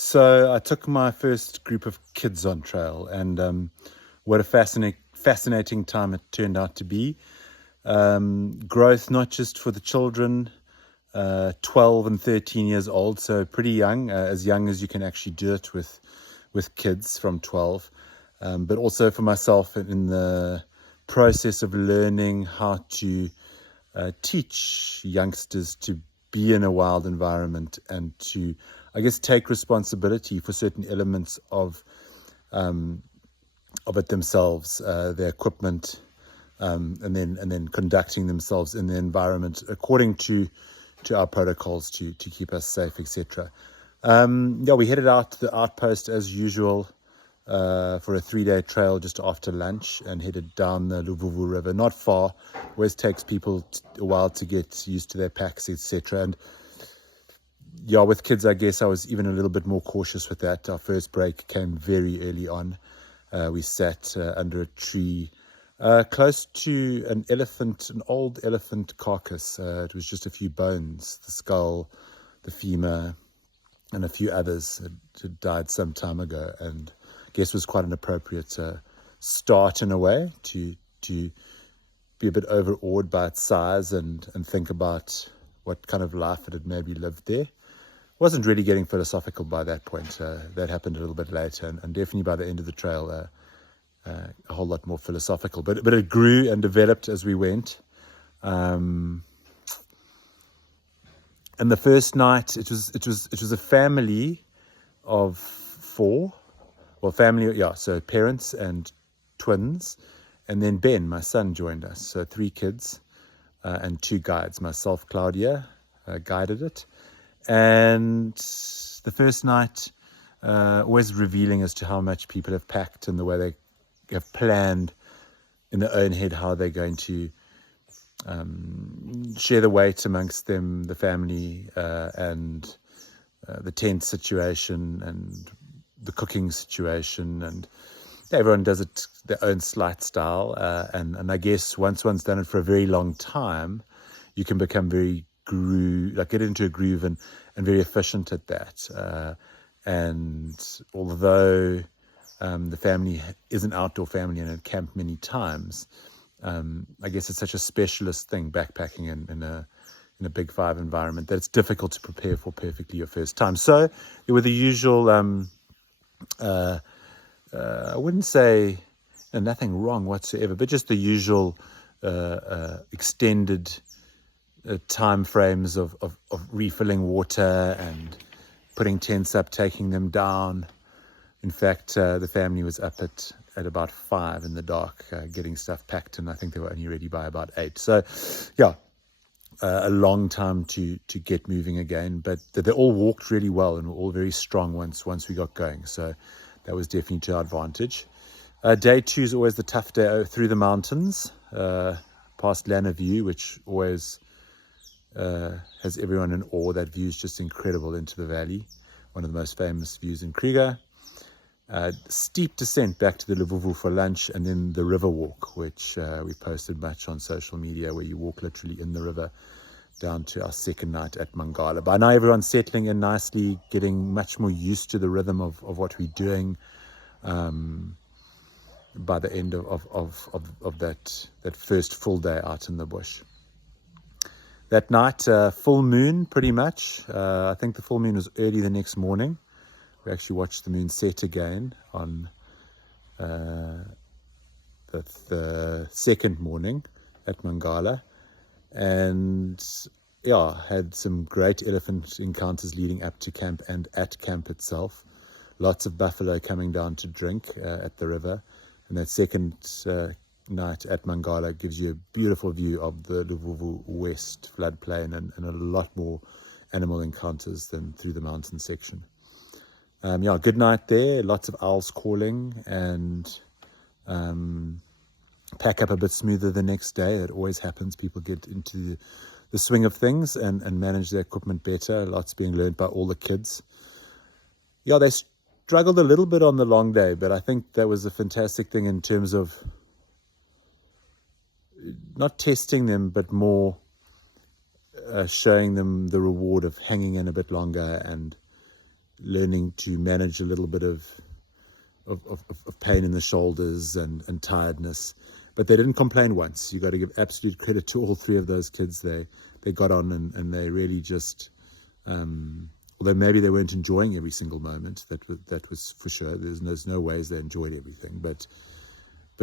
So I took my first group of kids on trail, and what a fascinating time it turned out to be. Growth not just for the children, 12 and 13 years old, so pretty young, as young as you can actually do it with kids from 12, but also for myself in the process of learning how to teach youngsters to be in a wild environment and to, I guess, take responsibility for certain elements of it themselves, their equipment, and then conducting themselves in the environment according to our protocols to keep us safe, etc. We headed out to the outpost as usual for a 3-day trail just after lunch and headed down the Luvuvu River. Not far. Always takes people a while to get used to their packs, etc. And with kids, I guess I was even a little bit more cautious with that. Our first break came very early on. We sat under a tree close to an old elephant carcass. It was just a few bones, the skull, the femur, and a few others had died some time ago. And I guess was quite an appropriate start in a way to be a bit overawed by its size and think about what kind of life it had maybe lived there. Wasn't really getting philosophical by that point. That happened a little bit later, and definitely by the end of the trail, a whole lot more philosophical. But it grew and developed as we went. And the first night, it was a family of 4. Well, so parents and twins, and then Ben, my son, joined us. So 3 kids and 2 guides. Myself, Claudia, guided it. And the first night, always revealing as to how much people have packed and the way they have planned in their own head how they're going to share the weight amongst them, the family, and the tent situation and the cooking situation, and everyone does it their own slight style. And I guess once one's done it for a very long time, you can become get into a groove and very efficient at that. And although the family is an outdoor family and had camped many times, I guess it's such a specialist thing, backpacking in a Big 5 environment, that it's difficult to prepare for perfectly your first time. So there were the usual, I wouldn't say nothing wrong whatsoever, but just the usual extended time frames of refilling water and putting tents up, taking them down. In fact, the family was up at about 5 in the dark, getting stuff packed, and I think they were only ready by about 8. So, a long time to get moving again. But they all walked really well and were all very strong once we got going. So that was definitely to our advantage. Day 2 is always the tough day through the mountains, past Lanaview, which always has everyone in awe. That view is just incredible into the valley, one of the most famous views in Kruger. Steep descent back to the Luvuvu for lunch, and then the river walk, which we posted much on social media, where you walk literally in the river down to our second night at Mangala. By now everyone's settling in nicely, getting much more used to the rhythm of what we're doing. By the end of that first full day out in the bush. That night, full moon pretty much. I think the full moon was early the next morning. We actually watched the moon set again on the second morning at Mangala. And had some great elephant encounters leading up to camp and at camp itself. Lots of buffalo coming down to drink at the river. And that second night at Mangala gives you a beautiful view of the Luvuvu West floodplain and a lot more animal encounters than through the mountain section. Good night there. Lots of owls calling, and pack up a bit smoother the next day. It always happens. People get into the swing of things and manage their equipment better. Lots being learned by all the kids. They struggled a little bit on the long day, but I think that was a fantastic thing in terms of not testing them, but more showing them the reward of hanging in a bit longer and learning to manage a little bit of pain in the shoulders and tiredness. But they didn't complain once. You got to give absolute credit to all three of those kids. They got on and they really just, although maybe they weren't enjoying every single moment, that was for sure. There's no ways they enjoyed everything, but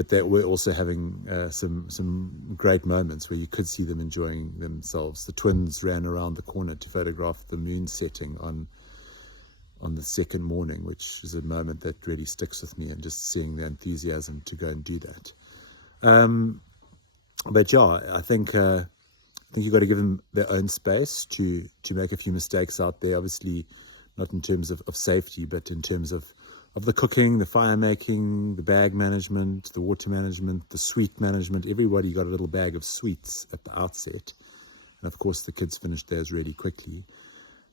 they were also having some great moments where you could see them enjoying themselves. The twins ran around the corner to photograph the moon setting on the second morning, which is a moment that really sticks with me, and just seeing the enthusiasm to go and do that. But yeah, I think you've got to give them their own space to make a few mistakes out there. Obviously, not in terms of safety, but in terms of the cooking, the fire making, the bag management, the water management, the sweet management. Everybody got a little bag of sweets at the outset. And of course, the kids finished theirs really quickly.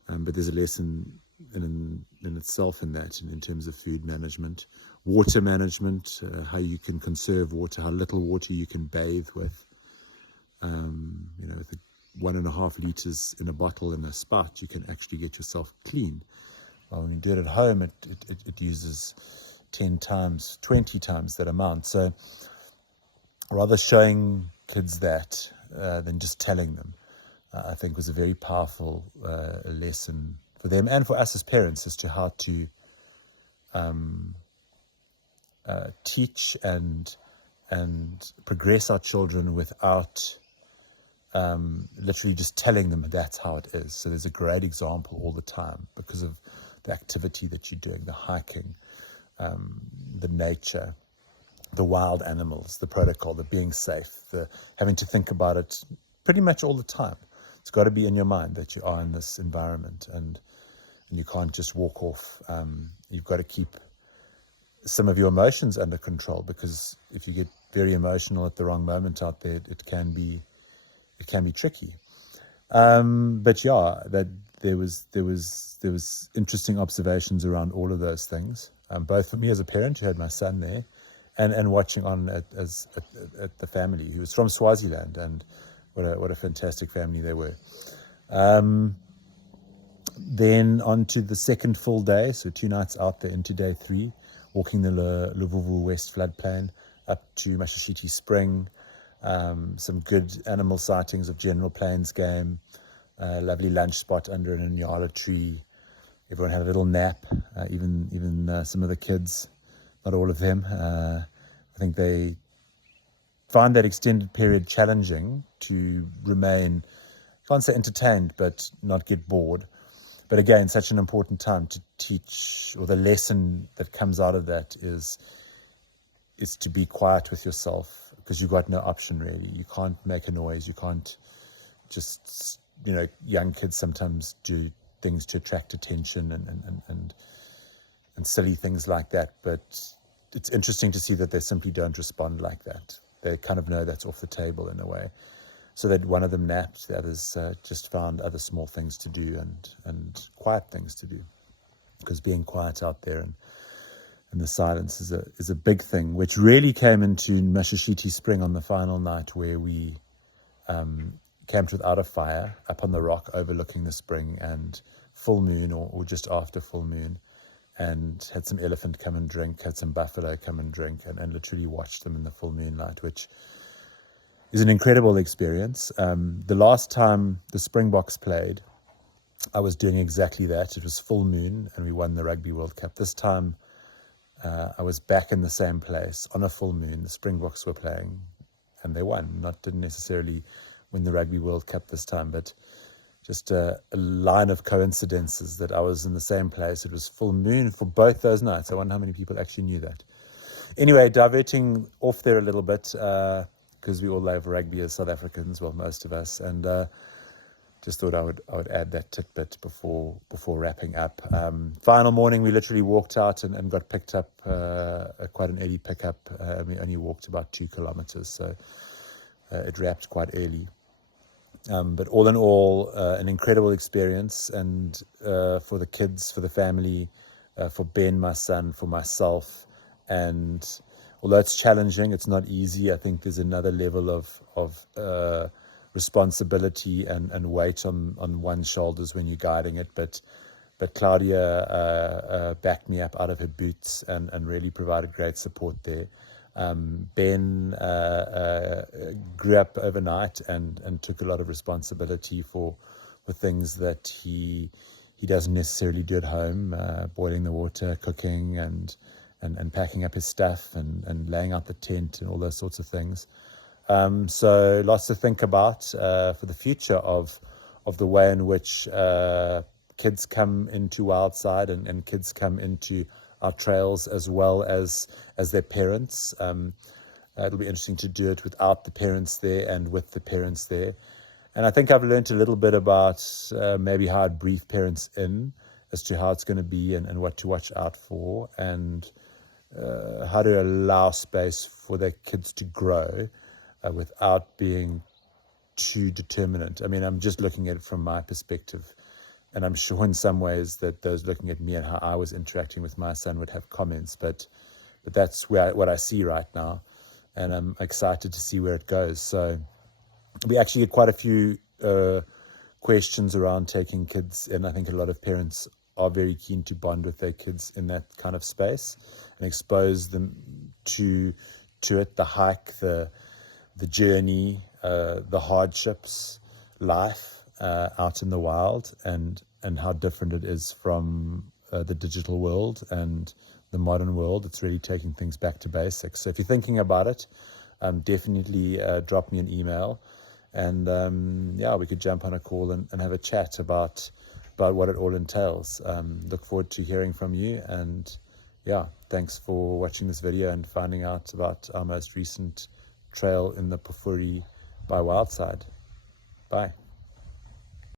But there's a lesson in itself in that, in terms of food management, water management, how you can conserve water, how little water you can bathe with. With 1.5 liters in a bottle in a spout, you can actually get yourself clean. Well, when you do it at home, it uses 10 times, 20 times that amount. So rather showing kids that than just telling them, I think was a very powerful lesson for them and for us as parents as to how to teach and progress our children without literally just telling them that's how it is. So there's a great example all the time because of the activity that you're doing, the hiking, the nature, the wild animals, the protocol, the being safe, the having to think about it pretty much all the time. It's got to be in your mind that you are in this environment and you can't just walk off. You've got to keep some of your emotions under control, because if you get very emotional at the wrong moment out there, it can be tricky. But yeah, that there was interesting observations around all of those things, both for me as a parent who had my son there, and watching on at the family who was from Swaziland, and what a fantastic family they were. Then on to the second full day, so 2 nights out there into day 3, walking the Luvuvu West floodplain up to Mashashiti Spring. Some good animal sightings of general plains game, lovely lunch spot under an inyala tree. Everyone had a little nap, even some of the kids, not all of them. I think they found that extended period challenging to remain, I can't say entertained, but not get bored. But again, such an important time to teach, or the lesson that comes out of that is to be quiet with yourself, because you've got no option really. You can't make a noise. You can't just, young kids sometimes do things to attract attention and silly things like that. But it's interesting to see that they simply don't respond like that. They kind of know that's off the table in a way. So that one of them napped, the others just found other small things to do and quiet things to do. Because being quiet out there and the silence is a big thing, which really came into Mashashiti Spring on the final night, where we camped without a fire up on the rock overlooking the spring, and full moon or just after full moon, and had some elephant come and drink, had some buffalo come and drink, and literally watched them in the full moonlight, which is an incredible experience. The last time the Springboks played, I was doing exactly that. It was full moon and we won the Rugby World Cup. This time I was back in the same place on a full moon. The Springboks were playing and they won. Didn't necessarily win the Rugby World Cup this time, but just a line of coincidences that I was in the same place. It was full moon for both those nights. I wonder how many people actually knew that. Anyway, diverting off there a little bit, because we all love rugby as South Africans, well, most of us, and just thought I would add that tidbit before wrapping up. Final morning, we literally walked out and got picked up, quite an early pickup. We only walked about 2 kilometers, so it wrapped quite early. But all in all, an incredible experience, and for the kids, for the family, for Ben, my son, for myself, and although it's challenging, it's not easy. I think there's another level of responsibility and weight on one's shoulders when you're guiding it. But Claudia backed me up out of her boots and really provided great support there. Ben grew up overnight and took a lot of responsibility for things that he doesn't necessarily do at home, boiling the water, cooking, and packing up his stuff and laying out the tent and all those sorts of things. So lots to think about for the future of the way in which kids come into Wildside and kids come into our trails as well as their parents. It'll be interesting to do it without the parents there and with the parents there. And I think I've learned a little bit about maybe how I'd brief parents in as to how it's going to be and what to watch out for, and how to allow space for their kids to grow without being too determinant. I mean, I'm just looking at it from my perspective, and I'm sure in some ways that those looking at me and how I was interacting with my son would have comments, but that's what I see right now, and I'm excited to see where it goes. So we actually get quite a few questions around taking kids, and I think a lot of parents are very keen to bond with their kids in that kind of space and expose them to it, the hike, the journey, the hardships, life out in the wild, and how different it is from the digital world and the modern world. It's really taking things back to basics. So if you're thinking about it, definitely drop me an email, and we could jump on a call and have a chat about what it all entails. Look forward to hearing from you, and thanks for watching this video and finding out about our most recent trail in the Pafuri by Wildside. Bye.